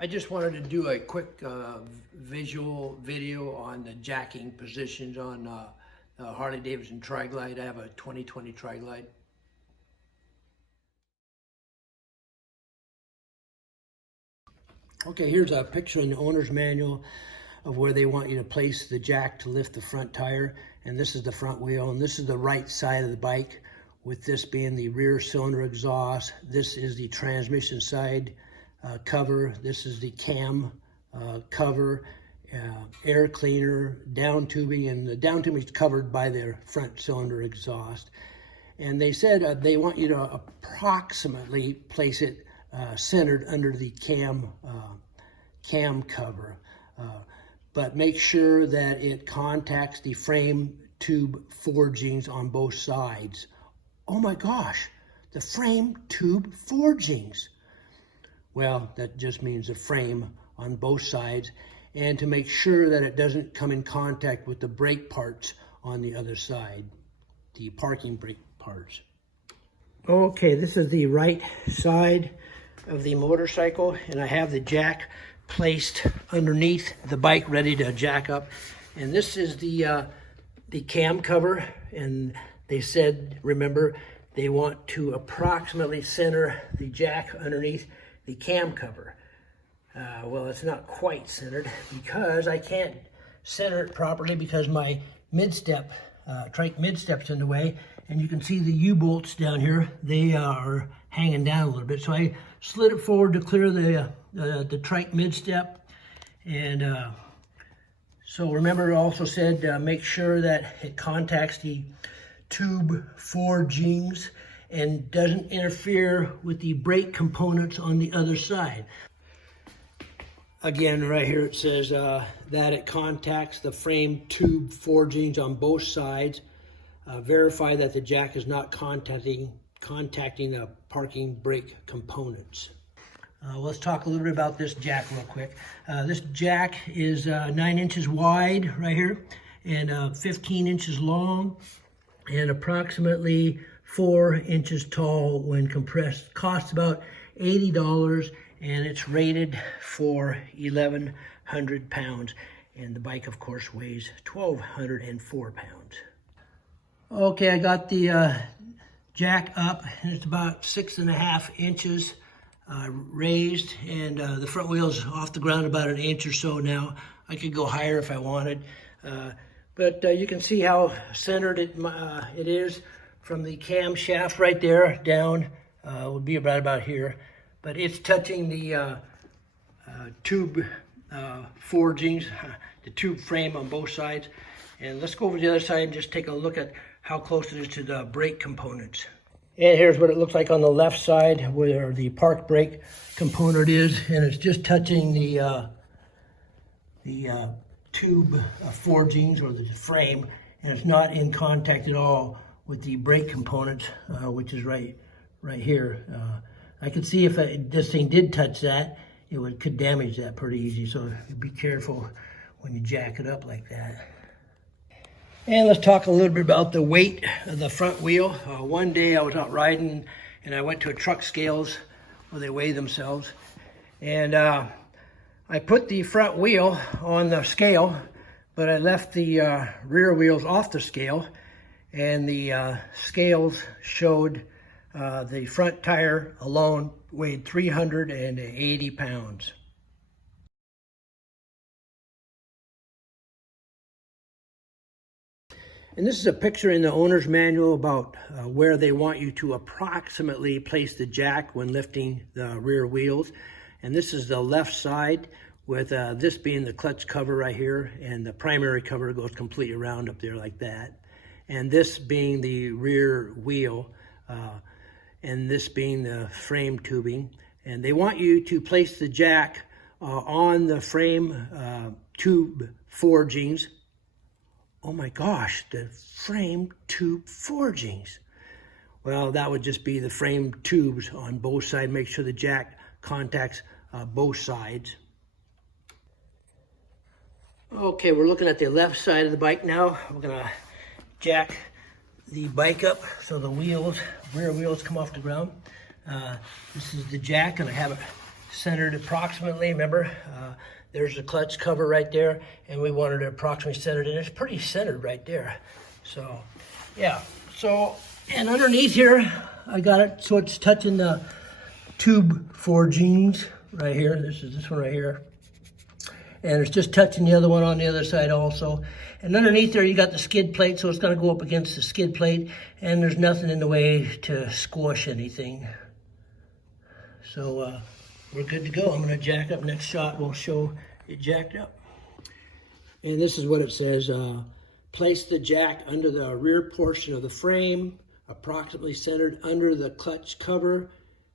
I just wanted to do a quick visual video on the jacking positions on the Harley Davidson Tri Glide. I have a 2020 Tri Glide. Okay, here's a picture in the owner's manual of where they want you to place the jack to lift the front tire. And this is the front wheel, and this is the right side of the bike, with this being the rear cylinder exhaust. This is the transmission side cover. This is the cam cover, air cleaner, down tubing, and the down tubing is covered by their front cylinder exhaust. And they said they want you to approximately place it centered under the cam cover, but make sure that it contacts the frame tube forgings on both sides. Oh my gosh, the frame tube forgings. Well, that just means the frame on both sides, and to make sure that it doesn't come in contact with the brake parts on the other side, the parking brake parts. Okay, this is the right side of the motorcycle, and I have the jack placed underneath the bike ready to jack up. And this is the cam cover, and they said, remember, they want to approximately center the jack underneath the cam cover. Well, it's not quite centered because I can't center it properly because my mid-step, trike mid-step's in the way, and you can see the U-bolts down here. They are hanging down a little bit. So I slid it forward to clear the trike mid-step. And so remember, it also said make sure that it contacts the tube forgings and doesn't interfere with the brake components on the other side. Again, right here it says that it contacts the frame tube forgings on both sides. Verify that the jack is not contacting the parking brake components. Let's talk a little bit about this jack real quick. This jack is 9 inches wide right here, and 15 inches long, and approximately 4 inches tall when compressed. Costs about $80, and it's rated for 1,100 pounds. And the bike, of course, weighs 1,204 pounds. Okay, I got the jack up, and it's about 6.5 inches raised, and the front wheel's off the ground about 1 inch or so now. I could go higher if I wanted, but you can see how centered it is from the camshaft right there down. Would be about here, but it's touching the tube forgings, the tube frame on both sides. And let's go over to the other side and just take a look at how close it is to the brake components. And here's what it looks like on the left side where the park brake component is, and it's just touching the tube forgings or the frame, and it's not in contact at all with the brake components, which is right here. I could see if this thing did touch that, it could damage that pretty easy, so be careful when you jack it up like that. And let's talk a little bit about the weight of the front wheel. One day I was out riding, and I went to a truck scales where they weigh themselves. And I put the front wheel on the scale, but I left the rear wheels off the scale. And the scales showed the front tire alone weighed 380 pounds. And this is a picture in the owner's manual about where they want you to approximately place the jack when lifting the rear wheels. And this is the left side, with this being the clutch cover right here, and the primary cover goes completely around up there like that. And this being the rear wheel, and this being the frame tubing. And they want you to place the jack on the frame tube forgings. Oh my gosh, the frame tube forgings. Well, that would just be the frame tubes on both sides. Make sure the jack contacts both sides. Okay, we're looking at the left side of the bike now. We're gonna jack the bike up so the rear wheels come off the ground. This is the jack, and I have it centered approximately. Remember, there's the clutch cover right there, and we wanted it approximately centered, and it's pretty centered right there. So, yeah. So, and underneath here, I got it so it's touching the tube forgings right here. This is this one right here. And it's just touching the other one on the other side also. And underneath there, you got the skid plate, so it's gonna go up against the skid plate, and there's nothing in the way to squash anything. So we're good to go. I'm gonna jack up. Next shot will show it jacked up. And this is what it says. Place the jack under the rear portion of the frame, approximately centered under the clutch cover.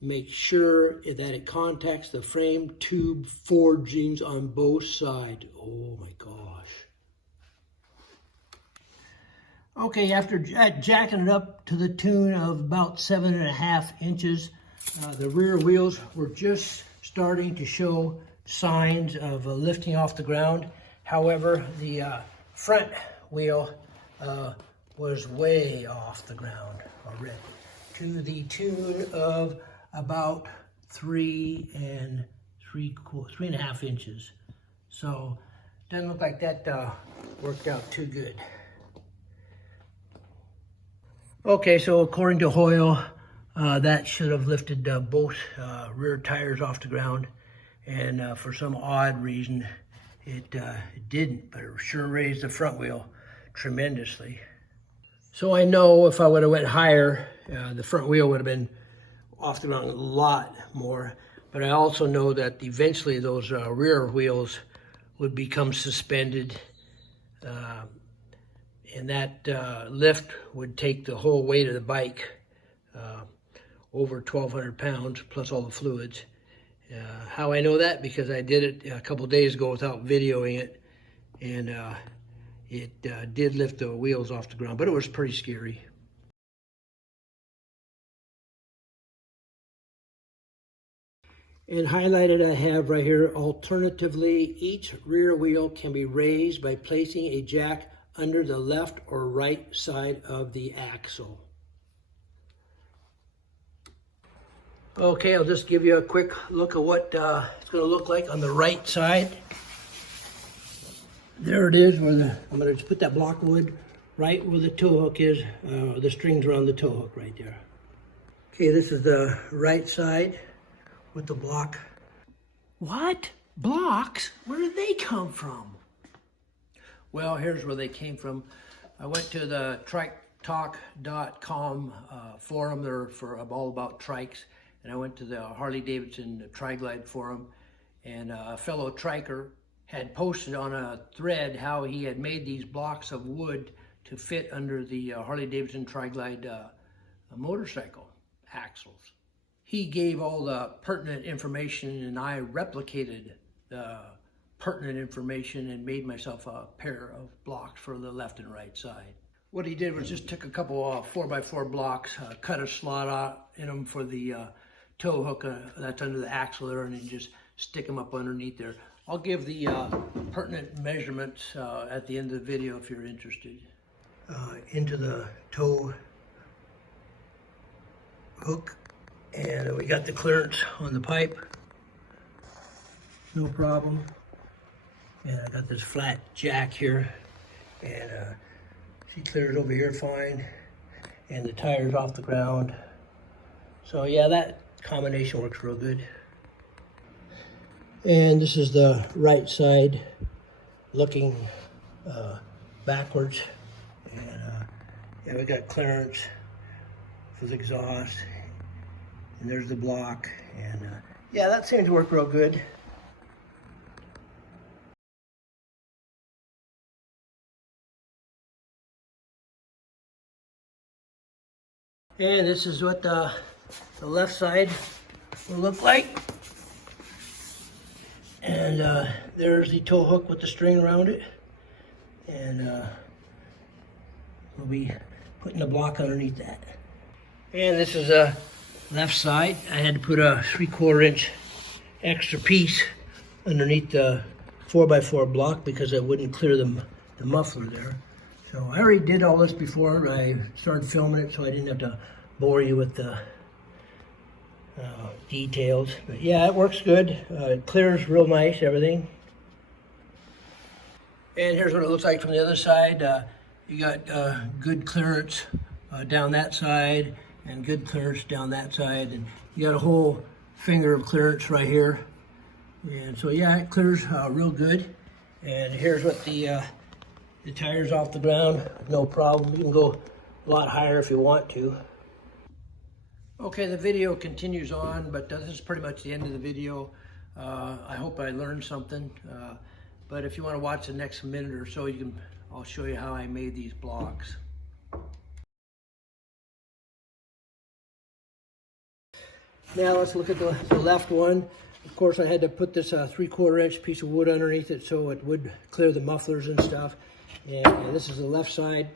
Make sure that it contacts the frame tube forgings on both sides. Oh my gosh. Okay, after jacking it up to the tune of about 7.5 inches, the rear wheels were just starting to show signs of lifting off the ground. However, the front wheel was way off the ground already, to the tune of about 3.5 inches. So doesn't look like that worked out too good. Okay, so according to Hoyle, that should have lifted both rear tires off the ground, and for some odd reason it didn't, but it sure raised the front wheel tremendously. So I know if I would have went higher, the front wheel would have been off the ground a lot more, but I also know that eventually those rear wheels would become suspended, and that lift would take the whole weight of the bike, over 1,200 pounds plus all the fluids. How I know that? Because I did it a couple days ago without videoing it, and it did lift the wheels off the ground, but it was pretty scary. And highlighted I have right here, alternatively, each rear wheel can be raised by placing a jack under the left or right side of the axle. Okay, I'll just give you a quick look at what it's going to look like on the right side. There it is, where I'm going to just put that block of wood right where the tow hook is. The strings are on the tow hook right there. Okay, this is the right side with the block. What? Blocks? Where did they come from? Well, here's where they came from. I went to the triketalk.com forum there for all about trikes, and I went to the Harley Davidson Tri Glide forum, and a fellow triker had posted on a thread how he had made these blocks of wood to fit under the Harley Davidson Tri Glide motorcycle axles. He gave all the pertinent information, and I replicated the pertinent information and made myself a pair of blocks for the left and right side. What he did was just took a couple of 4x4 blocks, cut a slot out in them for the tow hook that's under the axle there, and then just stick them up underneath there. I'll give the pertinent measurements at the end of the video if you're interested. Into the tow hook, and we got the clearance on the pipe, no problem. And I got this flat jack here, and she clears over here fine, and the tire's off the ground. So yeah, that combination works real good. And this is the right side looking backwards, and yeah, we got clearance for the exhaust, and there's the block, and yeah, that seems to work real good. And this is what the left side will look like. And there's the tow hook with the string around it. And we'll be putting the block underneath that. And this is the left side. I had to put a 3/4 inch extra piece underneath the 4x4 block because I wouldn't clear the muffler there. So I already did all this before I started filming it, so I didn't have to bore you with the details. But yeah, it works good. It clears real nice, everything. And here's what it looks like from the other side. You got good clearance down that side and good clearance down that side. And you got a whole finger of clearance right here. And so yeah, it clears real good. And here's what the tire's off the ground, no problem. You can go a lot higher if you want to. Okay, the video continues on, but this is pretty much the end of the video. I hope I learned something. But if you want to watch the next minute or so, I'll show you how I made these blocks. Now let's look at the left one. Of course, I had to put this 3/4 inch piece of wood underneath it so it would clear the mufflers and stuff. And this is the left side.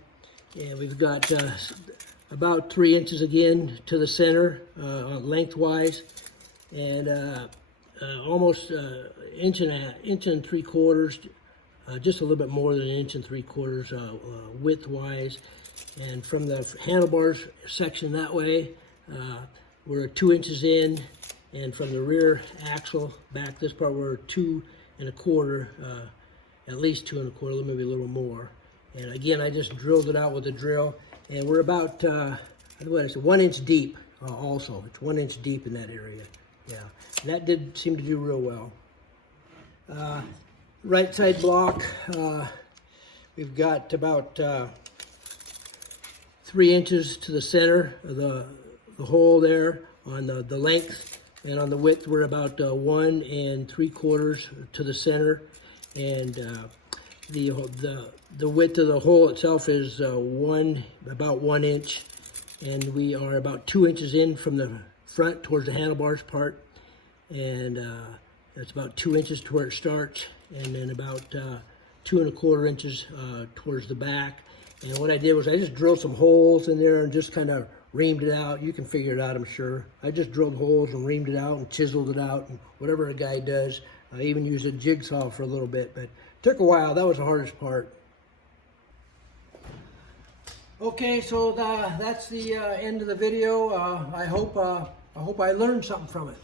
And we've got about 3 inches again to the center lengthwise. And almost inch and 3/4, just a little bit more than 1 3/4 widthwise. And from the handlebars section that way, we're 2 inches in, and from the rear axle back this part, we're 2 1/4, at least 2 1/4, maybe a little more. And again, I just drilled it out with a drill, and we're about 1 inch deep. Also, it's 1 inch deep in that area. Yeah, and that did seem to do real well. Right side block, we've got about 3 inches to the center of the hole there on the length, and on the width we're about 1 3/4 to the center, and the width of the hole itself is about 1 inch, and we are about 2 inches in from the front towards the handlebars part, and that's about 2 inches to where it starts, and then about 2 1/4 inches towards the back. And what I did was I just drilled some holes in there and just kind of reamed it out. You can figure it out, I'm sure. I just drilled holes and reamed it out and chiseled it out, and whatever a guy does. I even used a jigsaw for a little bit, but it took a while. That was the hardest part. Okay, so that's the end of the video. I hope I learned something from it.